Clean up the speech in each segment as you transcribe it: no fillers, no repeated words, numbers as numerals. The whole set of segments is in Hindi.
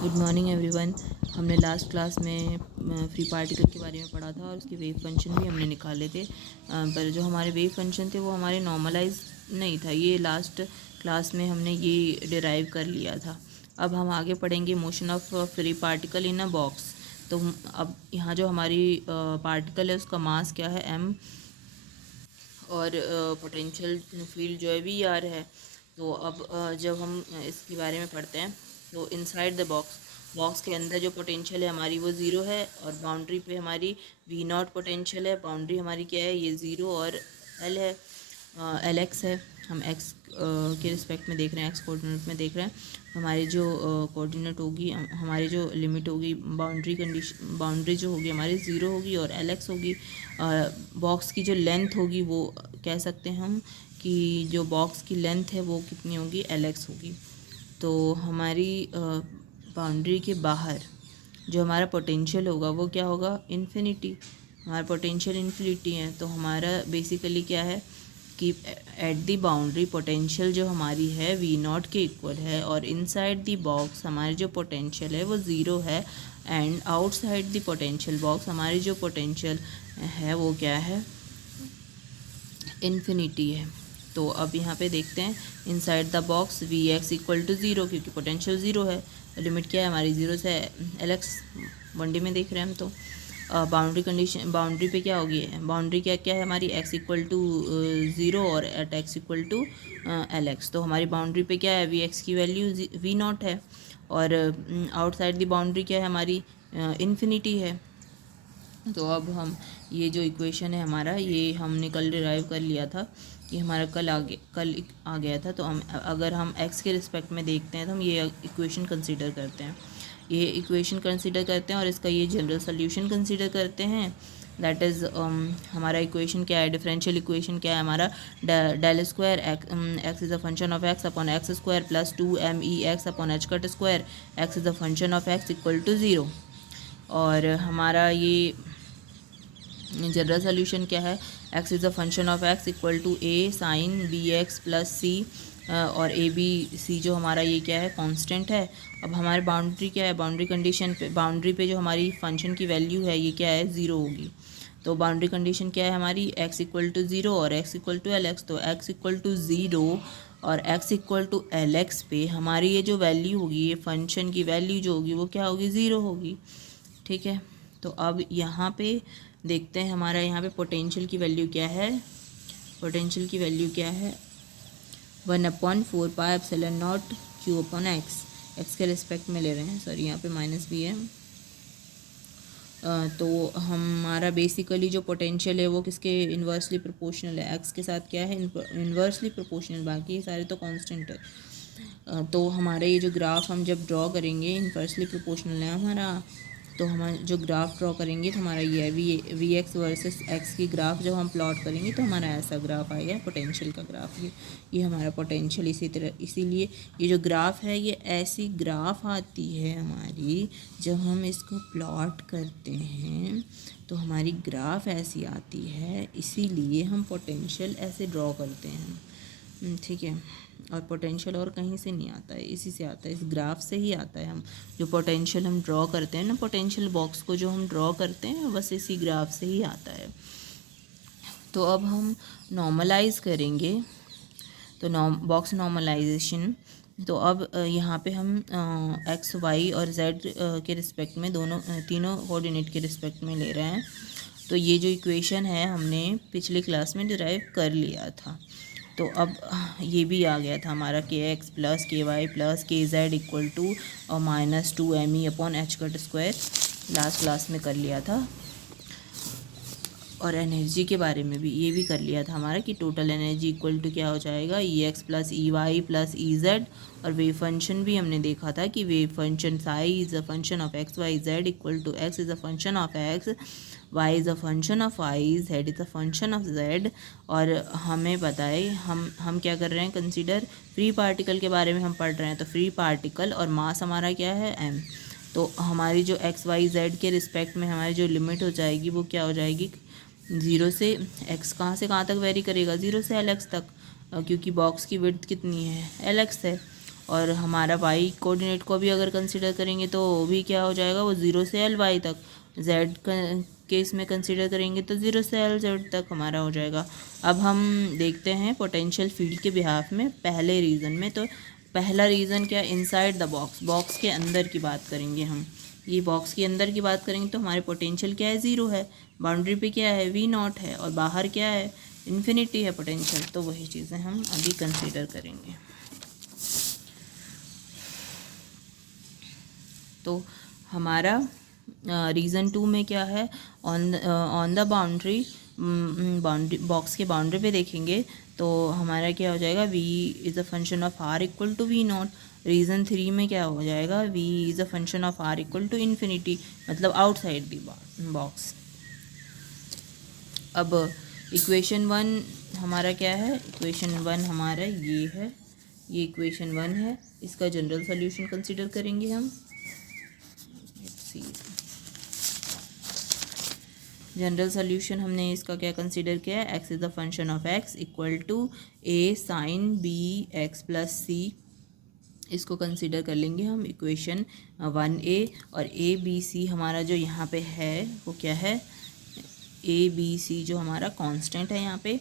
Good morning everyone. हमने लास्ट क्लास में फ्री पार्टिकल के बारे में पढ़ा था और उसके वेव फंक्शन भी हमने निकाले थे, पर जो हमारे वेव फंक्शन थे वो हमारे नॉर्मलाइज नहीं था। ये लास्ट क्लास में हमने ये डिराइव कर लिया था। अब हम आगे पढ़ेंगे motion of free particle in a box. तो अब यहाँ जो हमारी पार्टिकल है उसका मास क्या है, m, और पोटेंशियल फील्ड जो है VR है। तो अब जब हम इसके बारे में पढ़ते हैं तो इनसाइड द बॉक्स के अंदर जो पोटेंशियल है हमारी वो ज़ीरो है, और बाउंड्री पे हमारी V0 पोटेंशियल है। बाउंड्री हमारी क्या है, ये ज़ीरो और L है, LX है। हम x के रिस्पेक्ट में देख रहे हैं, x कोऑर्डिनेट में देख रहे हैं। हमारी जो कोऑर्डिनेट होगी, हमारी जो लिमिट होगी, बाउंड्री जो होगी हमारी ज़ीरो होगी और LX होगी। बॉक्स की जो लेंथ होगी वो कह सकते हैं हम कि जो बॉक्स की लेंथ है वो कितनी होगी, LX होगी। तो हमारी बाउंड्री के बाहर जो हमारा पोटेंशियल होगा वो क्या होगा, इन्फिनिटी। हमारा पोटेंशियल इन्फिनिटी है, तो हमारा बेसिकली क्या है कि एट दी बाउंड्री पोटेंशियल जो हमारी है V0 के इक्वल है, और इनसाइड दी बॉक्स हमारी जो पोटेंशियल है वो ज़ीरो है, and outside the potential box हमारी जो पोटेंशियल है वो क्या है, इन्फिनिटी है। तो अब यहाँ पे देखते हैं inside the box Vx equal to zero, क्योंकि पोटेंशियल ज़ीरो है। लिमिट क्या है हमारी, ज़ीरो से LX 1D में देख रहे हैं हम। तो बाउंड्री कंडीशन, बाउंड्री पे क्या होगी, बाउंड्री क्या क्या है हमारी, x इक्वल टू ज़ीरो और at x equal to LX। तो हमारी बाउंड्री पे क्या है, Vx की वैल्यू V0 है, और आउटसाइड दी बाउंड्री क्या है हमारी, इन्फिनिटी है। तो अब हम ये जो इक्वेशन है हमारा, ये हमने कल डिराइव कर लिया था, ये हमारा कल आ गया था। तो हम अगर हम x के रिस्पेक्ट में देखते हैं तो हम ये इक्वेशन कंसीडर करते हैं, ये इक्वेशन कंसीडर करते हैं और इसका ये जनरल सोल्यूशन कंसीडर करते हैं। दैट इज़ हमारा इक्वेशन क्या है, डिफरेंशियल इक्वेशन क्या है हमारा, del square x is a function of x upon X square plus 2MEX upon h cut square, x is a function of x equal to zero. और हमारा ये जनरल सोल्यूशन क्या है, x is a function of x equal to a sine BX plus c, और ABC जो हमारा ये क्या है, कांस्टेंट है। अब हमारी बाउंड्री क्या है, बाउंड्री कंडीशन पे, बाउंड्री पे जो हमारी फंक्शन की वैल्यू है ये क्या है, ज़ीरो होगी। तो बाउंड्री कंडीशन क्या है हमारी, x इक्वल टू ज़ीरो और x इक्वल टू LX। तो x इक्वल टू ज़ीरो और x इक्वल टू LX पे हमारी ये जो वैल्यू होगी, ये फंक्शन की वैल्यू जो होगी वो क्या होगी, ज़ीरो होगी। ठीक है। तो अब यहाँ पे देखते हैं हमारा यहाँ पे पोटेंशियल की वैल्यू क्या है, पोटेंशियल की वैल्यू क्या है, 1/4πε0 Q अपॉन एक्स के रिस्पेक्ट में ले रहे हैं, सॉरी यहाँ पे माइनस भी है। तो हमारा बेसिकली जो पोटेंशियल है वो किसके इन्वर्सली प्रोपोर्शनल है, एक्स के साथ क्या है, इन्वर्सली प्रोपोर्शनल, बाकी सारे तो कांस्टेंट है। तो हमारे ये जो ग्राफ हम जब ड्रॉ करेंगे, इन्वर्सली प्रोपोर्शनल है हमारा, तो हम जो ग्राफ ड्रॉ करेंगे तो हमारा ये है VX वर्सेस x की ग्राफ जब हम प्लॉट करेंगे तो हमारा ऐसा ग्राफ आएगा, पोटेंशियल का ग्राफ। ये हमारा पोटेंशियल, इसी तरह इसीलिए ये जो ग्राफ है ये ऐसी ग्राफ आती है हमारी, जब हम इसको प्लॉट करते हैं तो हमारी ग्राफ ऐसी आती है, इसीलिए हम पोटेंशियल ऐसे ड्रॉ करते हैं। ठीक है। और पोटेंशियल और कहीं से नहीं आता है, इसी से आता है, इस ग्राफ से ही आता है। हम जो पोटेंशियल हम ड्रॉ करते हैं ना, पोटेंशियल बॉक्स को जो हम ड्रॉ करते हैं बस इसी ग्राफ से ही आता है। तो अब हम नॉर्मलाइज करेंगे, तो बॉक्स नॉर्मलाइजेशन। तो अब यहाँ पे हम एक्स वाई और जेड के रिस्पेक्ट में तीनों कोऑर्डिनेट के रिस्पेक्ट में ले रहे हैं। तो ये जो इक्वेशन है हमने पिछली क्लास में डिराइव कर लिया था। तो अब ये भी आ गया था हमारा kx plus ky plus kz equal to और -2me upon h cut square, last class में कर लिया था। और एनर्जी के बारे में भी ये भी कर लिया था हमारा कि टोटल एनर्जी इक्वल टू क्या हो जाएगा, Ex plus EY plus Ez। और वेव फंक्शन भी हमने देखा था कि wave function psi is a function of x Y Z equal to X is a function of x, Y is a function of Y, Z is a function of Z. और हमें पता है हम क्या कर रहे हैं, कंसीडर फ्री पार्टिकल के बारे में हम पढ़ रहे हैं। तो फ्री पार्टिकल और मास हमारा क्या है, m। तो हमारी जो एक्स वाई जेड के रिस्पेक्ट में हमारी जो लिमिट हो जाएगी वो क्या हो जाएगी, ज़ीरो से x कहाँ से कहाँ तक वेरी करेगा, ज़ीरो से LX तक, क्योंकि बॉक्स की विड्थ कितनी है, LX है। और हमारा वाई कोऑर्डिनेट को भी अगर कंसिडर करेंगे तो भी क्या हो जाएगा, वो 0 से एल वाई तक। जेड केस में कंसिडर करेंगे तो 0 से एल जेड तक हमारा हो जाएगा। अब हम देखते हैं पोटेंशियल फील्ड के बिहाफ में पहले रीज़न में। तो पहला रीज़न क्या, इनसाइड द बॉक्स, बॉक्स के अंदर की बात करेंगे हम। ये बॉक्स के अंदर की बात करेंगे तो हमारे पोटेंशियल क्या है, 0 है, बाउंड्री पे क्या है, वी नॉट है, और बाहर क्या है, इन्फिनिटी है पोटेंशियल। तो वही चीज़ें हम अभी कंसीडर करेंगे। तो हमारा रीज़न 2 में क्या है, ऑन द बाउंड्री, बॉक्स के बाउंड्री पे देखेंगे तो हमारा क्या हो जाएगा, v is a function of r equal to V naught. Region 3 में क्या हो जाएगा, v is a function of r equal to infinity, मतलब आउटसाइड द बॉक्स। अब इक्वेशन 1 हमारा क्या है, इक्वेशन 1 हमारा ये है, ये इक्वेशन 1 है। इसका जनरल सॉल्यूशन कंसीडर करेंगे हम। जनरल सॉल्यूशन हमने इसका क्या कंसीडर किया है, x is the function of x equal to a sine b x plus c। इसको कंसीडर कर लेंगे हम इक्वेशन 1a। और a b c हमारा जो यहाँ पे है वो क्या है, a b c जो हमारा कांस्टेंट है। यहाँ पे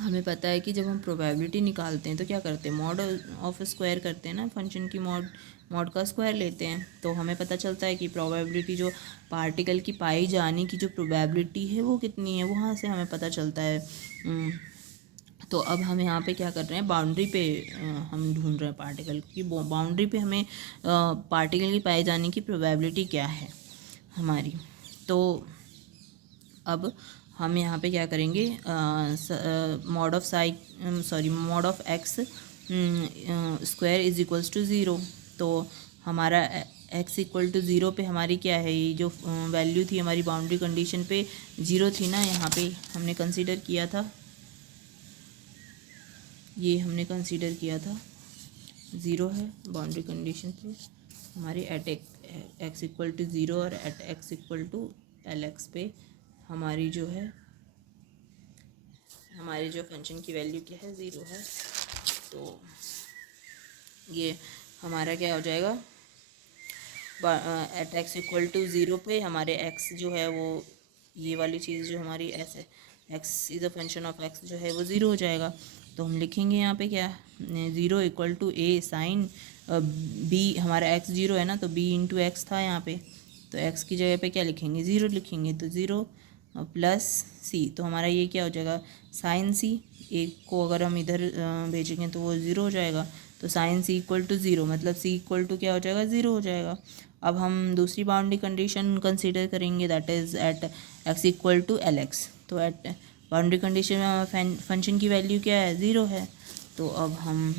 हमें पता है कि जब हम प्रोबेबिलिटी निकालते हैं तो क्या करते हैं, मॉड ऑफ स्क्वायर करते हैं ना, फंक्शन की मॉड का स्क्वायर लेते हैं। तो हमें पता चलता है कि प्रोबेबिलिटी जो पार्टिकल की पाई जाने की जो प्रोबेबिलिटी है वो कितनी है, वहाँ से हमें पता चलता है। तो अब हम यहाँ पे क्या कर रहे हैं, बाउंड्री पे हम ढूंढ रहे हैं पार्टिकल की। बाउंड्री पे हमें पार्टिकल की पाए जाने की प्रोबेबिलिटी क्या है हमारी। तो अब हम यहाँ पे क्या करेंगे, mod of X square is equals to 0। तो हमारा x इक्वल टू 0 पे हमारी क्या है, ये जो वैल्यू थी हमारी बाउंड्री कंडीशन पे 0 थी ना, यहाँ पे हमने कंसीडर किया था, ये हमने कंसीडर किया था 0 है बाउंड्री कंडीशन पे हमारे एट एक्स इक्वल टू 0 और at X equal to L X पे हमारी जो है, हमारे जो फंक्शन की वैल्यू क्या है, 0 है। तो ये हमारा क्या हो जाएगा, एट एक्स इक्वल टू 0 पे हमारे x जो है वो, ये वाली चीज़ जो हमारी s है, x is a function of x जो है वो 0 हो जाएगा। तो हम लिखेंगे यहाँ पे क्या, 0 equal to a sine b, हमारा x 0 है ना, तो b इंटू एक्स था यहाँ पे, तो x की जगह पे क्या लिखेंगे, 0 लिखेंगे, तो 0 प्लस c। तो हमारा ये क्या हो जाएगा, साइन c। एक को अगर हम इधर भेजेंगे तो वो 0 हो जाएगा। तो साइन c इक्वल टू 0, मतलब c इक्वल टू क्या हो जाएगा, 0 हो जाएगा। अब हम दूसरी बाउंड्री कंडीशन कंसीडर करेंगे, that is at x equal to L x. तो एट बाउंड्री कंडीशन में फंक्शन की वैल्यू क्या है, 0 है। तो अब हम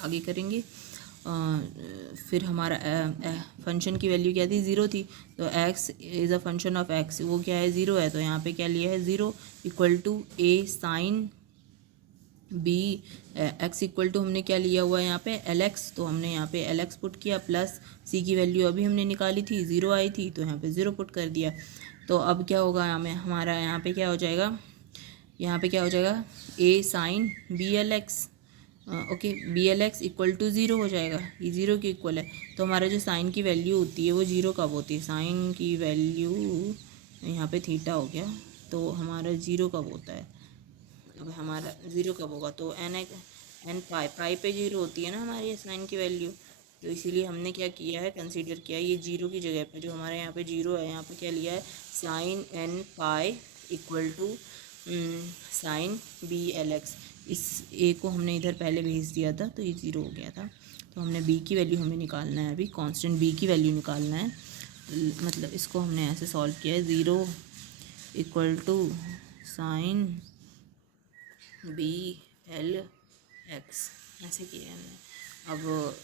आगे करेंगे, फिर हमारा फंक्शन की वैल्यू क्या थी, 0 थी। तो x is a function of x, वो क्या है, 0 है। तो यहाँ पे क्या लिया है, 0 equal to a sine b, x equal to हमने क्या लिया हुआ है यहाँ पे, एल एक्स। तो हमने यहाँ पे एल एक्स पुट किया, प्लस c की वैल्यू अभी हमने निकाली थी, 0 आई थी, तो यहाँ पे 0 पुट कर दिया। तो अब क्या होगा, हमें हमारा यहाँ पे क्या हो जाएगा, यहाँ पे क्या हो जाएगा, a sine B L x, okay, B L x equal to 0 हो जाएगा, ये 0 के इक्वल है। तो हमारा जो साइन की वैल्यू होती है वो 0 कब होती है, साइन की वैल्यू यहाँ पे थीटा हो गया, तो हमारा 0 कब होता है, अब हमारा 0 कब होगा, तो एन पाई पे 0 होती है ना हमारी साइन की वैल्यू। तो इसीलिए हमने क्या किया है, कंसीडर किया है ये 0 की जगह पे, जो हमारे यहाँ पे 0 है, यहाँ पे क्या लिया है, sine n pi equal to sine B L x. इस ए को हमने इधर पहले भेज दिया था, तो ये 0 हो गया था। तो हमने बी की वैल्यू हमें निकालना है, अभी कांस्टेंट बी की वैल्यू निकालना है। मतलब इसको हमने ऐसे सॉल्व किया है, 0 equal to sine B L x, ऐसे किया है हमने। अब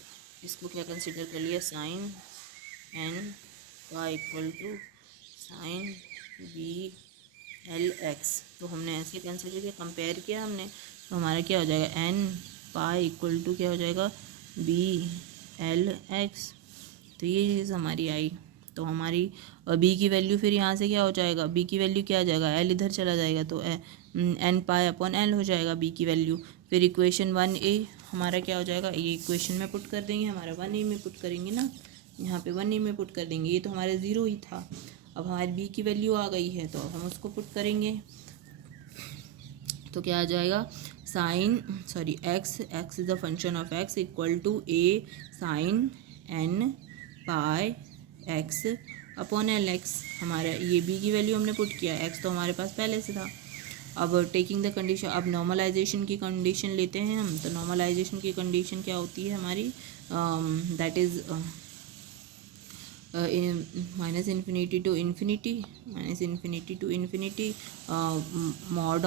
इसको क्या कंसिडर कर लिया, sine n y equal to sine B L x. तो हमने ऐसे कंसिडर किया, कंपेयर किया हमने, तो हमारा क्या हो जाएगा, एन पाई इक्वल टू क्या हो जाएगा, बी एल एक्स। तो ये चीज़ हमारी आई। तो हमारी बी की वैल्यू फिर यहाँ से क्या हो जाएगा, बी की वैल्यू क्या आ जाएगा, एल इधर चला जाएगा, तो एन पाई अपॉन एल हो जाएगा बी की वैल्यू। फिर इक्वेशन 1a हमारा क्या हो जाएगा, ये इक्वेशन में पुट कर देंगे, हमारा 1a में पुट करेंगे ना, यहाँ पे 1a में पुट कर देंगे। ये तो हमारा 0 ही था, अब हमारी b की वैल्यू आ गई है तो अब हम उसको पुट करेंगे। तो क्या आ जाएगा, x is the function of x equal to a sine n pi x upon lx। हमारा ये b की वैल्यू हमने पुट किया, x तो हमारे पास पहले से था। अब टेकिंग द कंडीशन, अब नॉर्मलाइजेशन की कंडीशन लेते हैं हम। तो नॉर्मलाइजेशन की कंडीशन क्या होती है हमारी, that is minus infinity to infinity, mod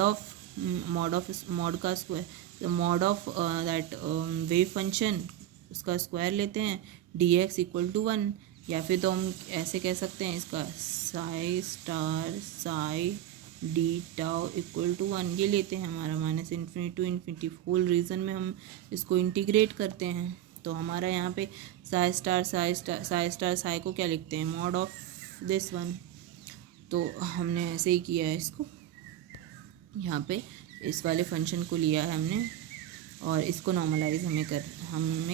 का square, mod of that wave function, उसका स्क्वायर लेते हैं, dx इक्वल टू 1। या फिर तो हम ऐसे कह सकते हैं इसका psi star psi D tau equal to 1, ये लेते हैं हमारा minus infinity to infinity. Whole region में हम इसको इंटीग्रेट करते हैं। तो हमारा यहाँ पे साई को क्या लिखते हैं, मॉड ऑफ दिस वन। तो हमने ऐसे ही किया है इसको, यहाँ पे इस वाले फंक्शन को लिया है हमने और इसको नॉर्मलाइज हमें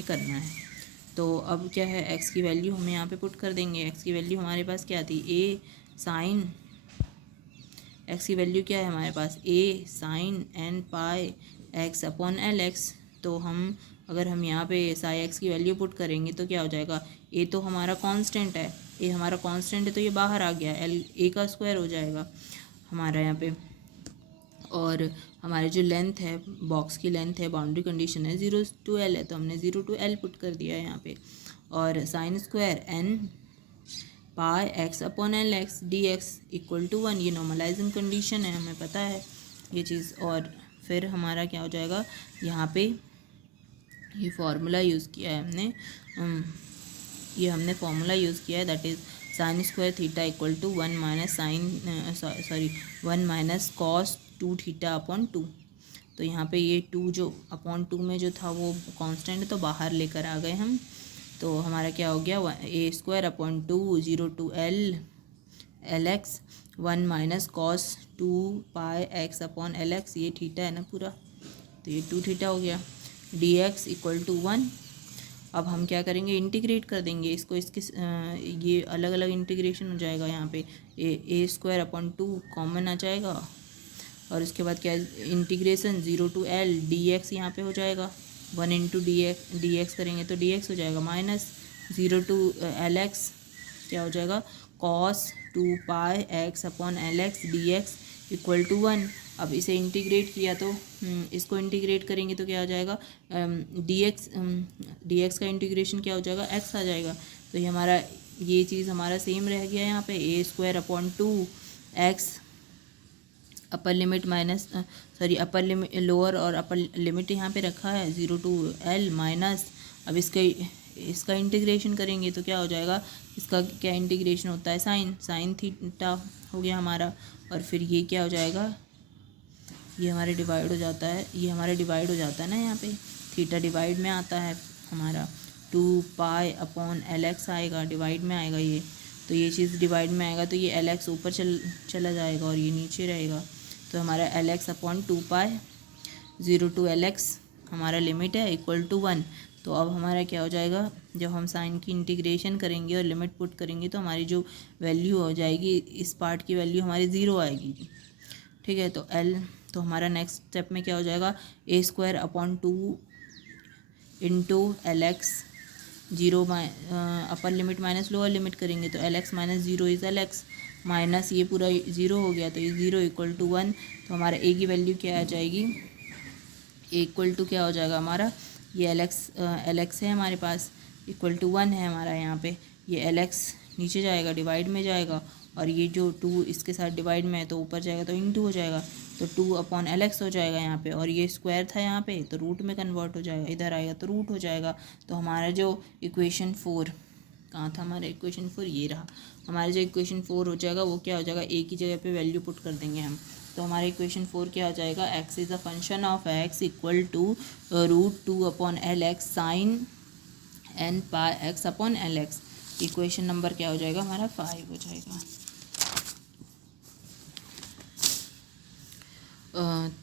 करना है। तो अब क्या है, x की वैल्यू हमें यहाँ पे पुट कर देंगे। x की वैल्यू हमारे पास क्या थी, a साइन, x की वैल्यू क्या है हमारे पास, a sine n pi x upon lx। तो अगर हम यहाँ पे साई x की वैल्यू पुट करेंगे तो क्या हो जाएगा, a तो हमारा कांस्टेंट है, a हमारा कांस्टेंट है तो ये बाहर आ गया, a का स्क्वायर हो जाएगा हमारा यहाँ पे। और हमारे जो लेंथ है, बॉक्स की लेंथ है, बाउंड्री कंडीशन है 0 to l है, तो हमने 0 to l पुट कर दिया है यहाँ पे। और sine square n pi x upon L x D x equal to 1, ये नॉर्मलाइजिंग कंडीशन है, हमें पता है ये चीज़। और फिर हमारा क्या हो जाएगा, यहाँ पे ये फार्मूला यूज़ किया है हमने, फार्मूला यूज़ किया है, that is sine square theta equal to 1 minus cos 2 theta upon 2। तो यहाँ पे ये 2 जो अपॉन 2 में जो था वो कांस्टेंट, तो बाहर लेकर आ गए हम। तो हमारा क्या हो गया, a square upon 2 0 to l x 1 minus cos 2 pi x upon L x, ये थीटा है ना पूरा, तो ये 2 थीटा हो गया, dx इक्वल टू 1। अब हम क्या करेंगे, इंटीग्रेट कर देंगे इसको, इसके ये अलग अलग इंटीग्रेशन हो जाएगा। यहाँ पे a स्क्वायर अपॉन 2 कॉमन आ जाएगा, और उसके बाद क्या इंटीग्रेशन 0 to l dx यहाँ पे हो जाएगा, 1 इंटू dx करेंगे तो dx हो जाएगा, माइनस 0 to l x क्या हो जाएगा, cos 2 pi x upon L x D x equal to 1। अब इसे इंटीग्रेट किया तो इसको इंटीग्रेट करेंगे तो क्या हो जाएगा, dx का इंटीग्रेशन क्या हो जाएगा, x आ जाएगा। तो ये हमारा, ये चीज़ हमारा सेम रह गया यहाँ पे, a square upon 2 x upper limit upper limit, lower और अपर लिमिट यहाँ पे रखा है 0 to l माइनस। अब इसका इंटीग्रेशन करेंगे तो क्या हो जाएगा, इसका क्या इंटीग्रेशन होता है, साइन थीटा हो गया हमारा। और फिर ये क्या हो जाएगा, ये हमारे डिवाइड हो जाता है, ना यहाँ पे थीटा डिवाइड में आता है हमारा, 2 पाई अपॉन एल एक्स आएगा, डिवाइड में आएगा ये। तो ये चीज़ डिवाइड में आएगा तो ये एल एक्स ऊपर चला जाएगा और ये नीचे रहेगा। तो हमारा L x upon 2 pi 0 to l x हमारा लिमिट है इक्वल टू 1। तो अब हमारा क्या हो जाएगा, जब हम साइन की इंटीग्रेशन करेंगे और लिमिट पुट करेंगे तो हमारी जो वैल्यू हो जाएगी, इस पार्ट की वैल्यू हमारी 0 आएगी, ठीक है। तो हमारा नेक्स्ट स्टेप में क्या हो जाएगा, a square upon 2 into L x 0 upper limit minus lower limit करेंगे तो L x minus 0 is L x, minus ये पूरा 0 हो गया तो ये 0 इक्वल टू 1। तो हमारा a की वैल्यू क्या आ जाएगी, a इक्वल टू क्या हो जाएगा हमारा, ये एल एक्स है हमारे पास, इक्वल टू 1 है हमारा यहाँ पे, ये एल एक्स नीचे जाएगा, डिवाइड में जाएगा, और ये जो 2 इसके साथ डिवाइड में है तो ऊपर जाएगा तो इंटू हो जाएगा, तो 2 अपॉन एल एक्स हो जाएगा यहाँ पे। और ये स्क्वायर था यहाँ पे तो रूट में कन्वर्ट हो जाएगा, इधर आएगा तो रूट हो जाएगा। तो हमारा जो इक्वेशन 4 कहाँ था, हमारा इक्वेशन 4 ये रहा। हमारा जो इक्वेशन 4 हो जाएगा वो क्या हो जाएगा, ए की जगह पे वैल्यू पुट कर देंगे हम। तो हमारा इक्वेशन 4 क्या हो जाएगा, x is a function of x equal to √2 upon L x sine n pi x upon L x. Equation number क्या हो जाएगा हमारा 5 हो जाएगा।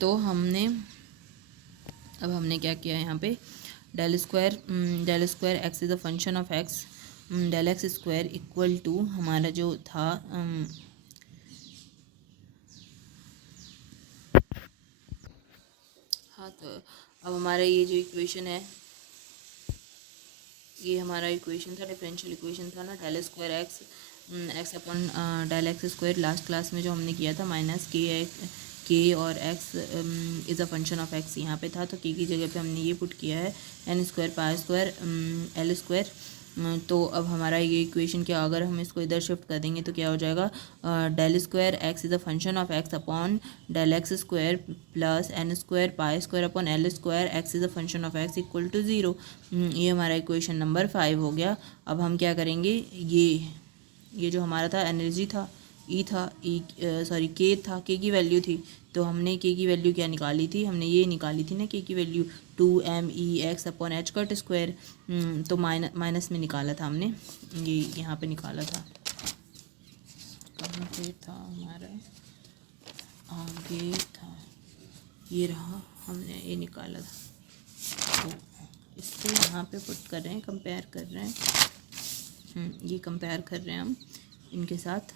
तो हमने अब हमने क्या किया यहाँ पे, del square x is a function of x, del x square equal to हमारा जो था हाँ, तो अब हमारा ये जो इक्वेशन है, ये हमारा इक्वेशन था, डिफरेंशियल इक्वेशन था ना, del square x upon del x square last class में जो हमने किया था, माइनस के और x is a function of x यहाँ पे था, तो के की जगह पे हमने ये पुट किया है n square pi square L square. तो अब हमारा ये इक्वेशन क्या, अगर हम इसको इधर शिफ्ट कर देंगे तो क्या हो जाएगा, del square x is a function of x upon del x square plus n square pi square upon L square x is a function of x equal to 0। ये हमारा इक्वेशन नंबर 5 हो गया। अब हम क्या करेंगे, ये जो हमारा था एनर्जी था, ई था, के था, के की वैल्यू थी, तो हमने के की वैल्यू क्या निकाली थी, हमने ये निकाली थी ना के की value 2m(e)x upon H cut square, तो माइनस में निकाला था हमने, ये यहाँ पे निकाला था, कहाँ पे था हमारा, आगे था, ये रहा, हमने ये निकाला था, तो इसको यहाँ पे पुट कर रहे हैं, कंपेयर कर रहे हैं, ये कंपेयर कर रहे हैं हम इनके साथ,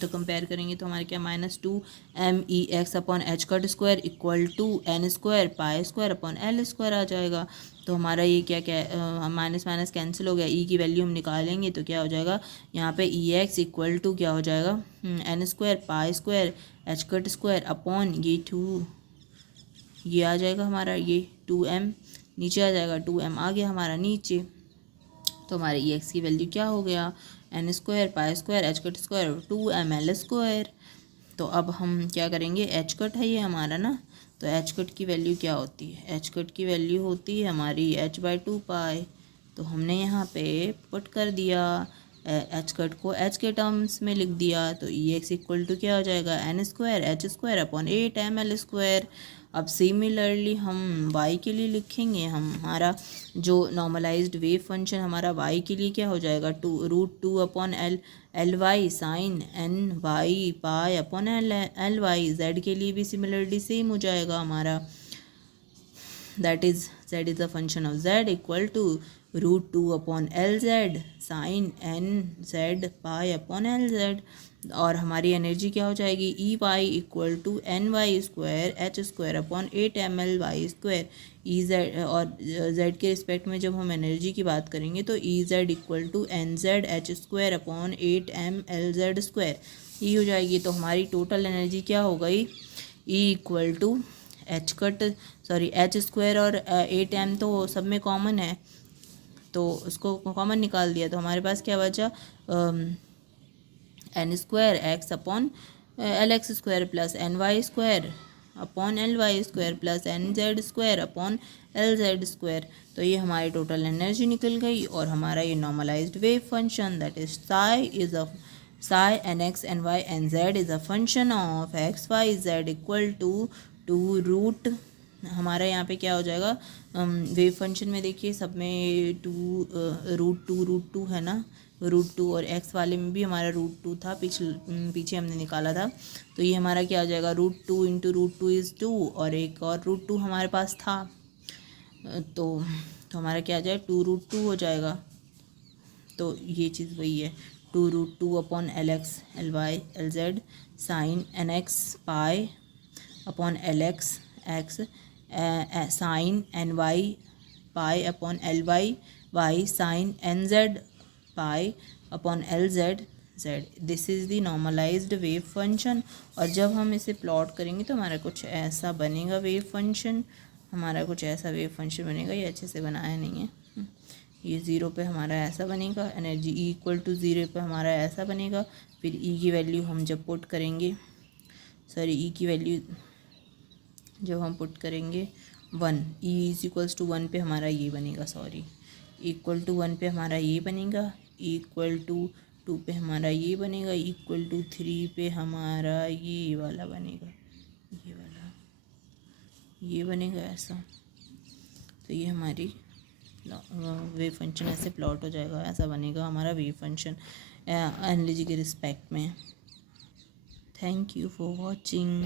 तो कंपेयर करेंगे तो हमारे क्या, -2m(e)x upon H cut square equal to N square pi square upon L square आ जाएगा। तो हमारा ये क्या क्या माइनस माइनस कैंसिल हो गया, ई की वैल्यू हम निकालेंगे तो क्या हो जाएगा, यहाँ पे e(x) इक्वल टू क्या हो जाएगा, n square pi square H cut square upon ये 2, ये आ जाएगा हमारा, ये 2m नीचे आ जाएगा, 2m आ गया हमारा नीचे, तो हमारे e(x) की वैल्यू क्या हो गया, n square pi square H cut square 2ml square. तो अब हम क्या करेंगे, एच कट है ये हमारा ना, तो एच कट की वैल्यू क्या होती है, एच कट की वैल्यू होती है हमारी h/2 तो हमने यहाँ पे पुट कर दिया एच कट को एच के टर्म्स में लिख दिया, तो e(x) इक्वल टू क्या हो जाएगा, n square H square upon 8ml square. अब सिमिलरली हम y के लिए लिखेंगे, हमारा जो नॉर्मलाइज्ड वेव फंक्शन हमारा y के लिए क्या हो जाएगा, √2 upon L y sine n y pi upon L y. Z के लिए भी सिमिलरली सेम हो जाएगा हमारा, that is z is a function of z equal to √2 upon L Z sine n Z pi upon L Z. और हमारी एनर्जी क्या हो जाएगी, E Y equal to N Y square H square upon 8ml Y square. E Z और जेड के रिस्पेक्ट में जब हम एनर्जी की बात करेंगे तो E Z equal to N Z H square upon 8ml Z square, E हो जाएगी। तो हमारी टोटल एनर्जी क्या हो गई, E equal to H square और 8m तो सब में कॉमन है, तो उसको कॉमन निकाल दिया, तो हमारे पास क्या बचा, n square x upon L x square plus n Y square upon L y square plus n Z square upon L Z square. तो ये हमारी टोटल एनर्जी निकल गई, और हमारा ये normalised wave function that is psi n x n y n Z is a function of x Y Z equal to root, हमारा यहाँ पे क्या हो जाएगा, वेव फंक्शन में देखिए सब में √2 है ना, √2, और एक्स वाले में भी हमारा √2 था, पीछे हमने निकाला था, तो ये हमारा क्या हो जाएगा, √2 इंटू √2 इज़ 2, और एक और √2 हमारे पास था, तो हमारा क्या आ जाएगा, 2√2 हो जाएगा। तो ये चीज़ वही है, 2√2 upon L x L y L Z sine n x pi upon L x x sine n y pi upon L y y sine n Z pi upon L Z Z. This is the normalised wave function. और जब हम इसे प्लॉट करेंगे तो हमारा कुछ ऐसा बनेगा वेव फंक्शन, हमारा कुछ ऐसा वेव फंक्शन बनेगा, ये अच्छे से बनाया नहीं है, ये 0 पे हमारा ऐसा बनेगा, एनर्जी ई इक्वल टू 0 पे हमारा ऐसा बनेगा, फिर ई की वैल्यू हम जब पुट करेंगे, ई की वैल्यू जब हम पुट करेंगे 1, ई इज इक्वल्स टू 1 पे हमारा ये बनेगा, इक्वल टू 1 पे हमारा ये बनेगा, इक्वल टू 2 पे हमारा ये बनेगा, इक्वल टू 3 पे हमारा ये वाला बनेगा, ये वाला ये बनेगा ऐसा। तो ये हमारी वेव फंक्शन ऐसे प्लॉट हो जाएगा, ऐसा बनेगा हमारा वेव फंक्शन एनर्जी के रिस्पेक्ट में। Thank you for watching.